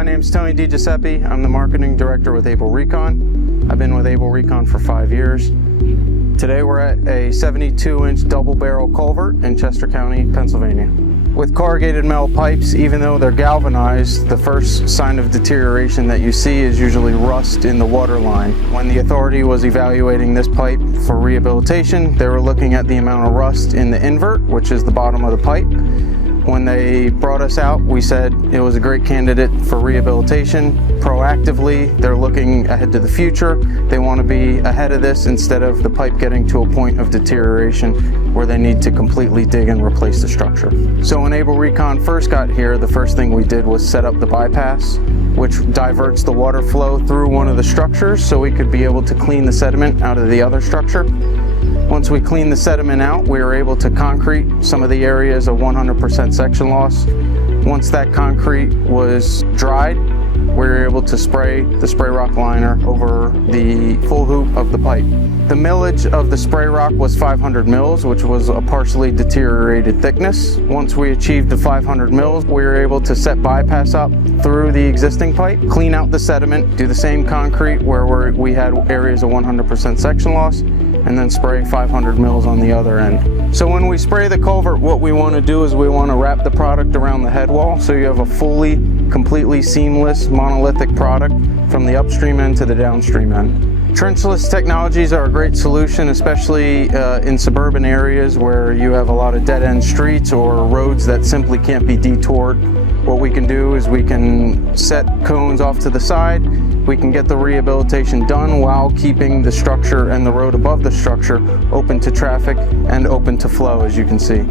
My name's Tony DiGiuseppe. I'm the marketing director with Abel Recon. I've been with Abel Recon for 5 years. Today we're at a 72-inch double barrel culvert in Chester County, Pennsylvania. With corrugated metal pipes, even though they're galvanized, the first sign of deterioration that you see is usually rust in the water line. When the authority was evaluating this pipe for rehabilitation, they were looking at the amount of rust in the invert, which is the bottom of the pipe. When they brought us out, we said it was a great candidate for rehabilitation. Proactively, they're looking ahead to the future. They want to be ahead of this instead of the pipe getting to a point of deterioration where they need to completely dig and replace the structure. So when Abel Recon first got here, the first thing we did was set up the bypass, which diverts the water flow through one of the structures so we could be able to clean the sediment out of the other structure. Once we cleaned the sediment out, we were able to concrete some of the areas of 100% section loss. Once that concrete was dried, we were able to spray the Sprayroq liner over the full hoop of the pipe. The millage of the Sprayroq was 500 mils, which was a partially deteriorated thickness. Once we achieved the 500 mils, we were able to set bypass up through the existing pipe, clean out the sediment, do the same concrete where we had areas of 100% section loss, and then spray 500 mils on the other end. So when we spray the culvert, what we want to do is we want to wrap the product around the head wall so you have a fully, completely seamless, monolithic product from the upstream end to the downstream end. Trenchless technologies are a great solution, especially in suburban areas where you have a lot of dead-end streets or roads that simply can't be detoured. What we can do is we can set cones off to the side. We can get the rehabilitation done while keeping the structure and the road above the structure open to traffic and open to flow, as you can see.